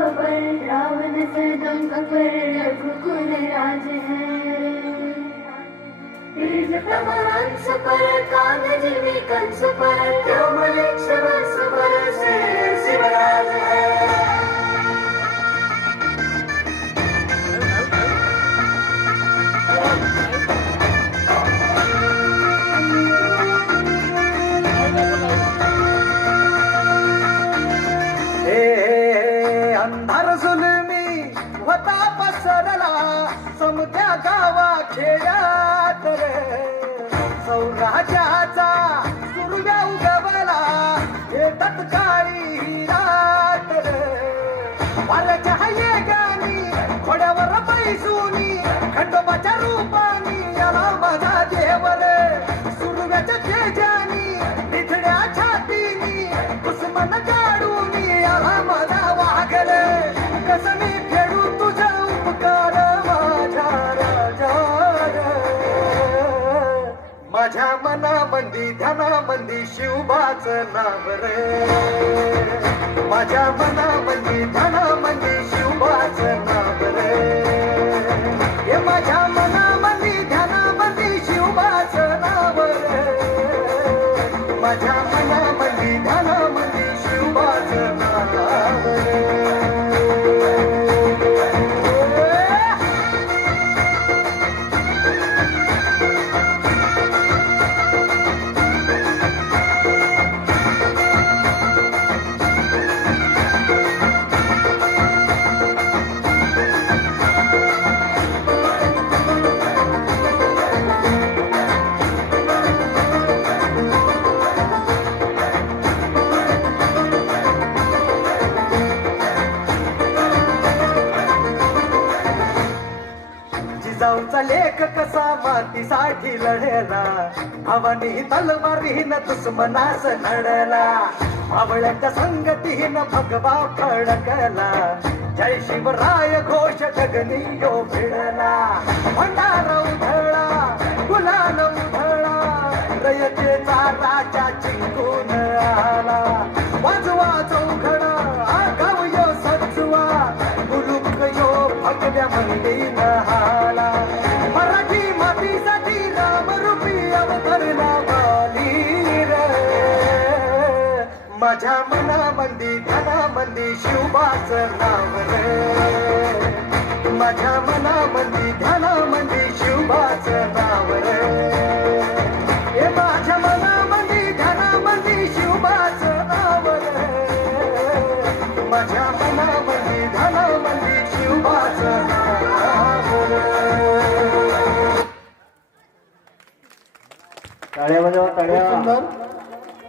पर रावण से दंग पर रघुकुल राज है। तेज तब हंस पर कागज भी कंस पर त्योमलेक्ष वस पर से शिवराज है। अंधार जुलमी होता पसरला समत्या गावा खेड्यात रे सौराज्याचा सुरव्या उगवला हे तत्काळी रात रे वाऱ्याच्या येगानी घोड्यावर बैसूनी खंडोबाच्या रूपानी याला माझा देव रे सुरव्याच्या तेजानी निधड्या छातीनी दुश्मन काढून याला माझा वागले कसं मी फेडू तुझा उपकार माझ्या राजा माझ्या मनामंदी ध्यानामंदी शिवबाच नाव रे माझ्या मनामंदी ध्यानामंदी शिवबाच नाव रे हे माझ्या मनामंदी ध्यानामंदी शिवबाच नाव रे माझ्या मनामंदी ध्यानामंदी शिवबाच नाव रे जिजाऊचा लेख कसा मातीसाठी लढला भावानी तलवारीन दुश्मनास लढला मावळ्याच्या संगतीन भगवा फडकला जय शिवराय घोष गगनी यो भिडला भंडारा उधळा गुलाल उधळा रयतेचा राजा जिंकून आला वाजवा चौघडा आगाव यो सजवा मुलुक यो भगव्या मंदीन हाला मराठी मातीसाठी रामरूपी अवतरला वाली रे माझ्या मनामंदी ध्यानामंदी शिवबाच नाव रे माझ्या मनामंदी ध्यानामंदी शिवबाच नाव रे हे माझ्या मनामंदी ध्यानामंदी शिवबाच नाव रे माझ्या मनामंदी ध्यानामंदी शिवबाच नाव रे टाळ्या वाजवा टाळ्या. सुंदर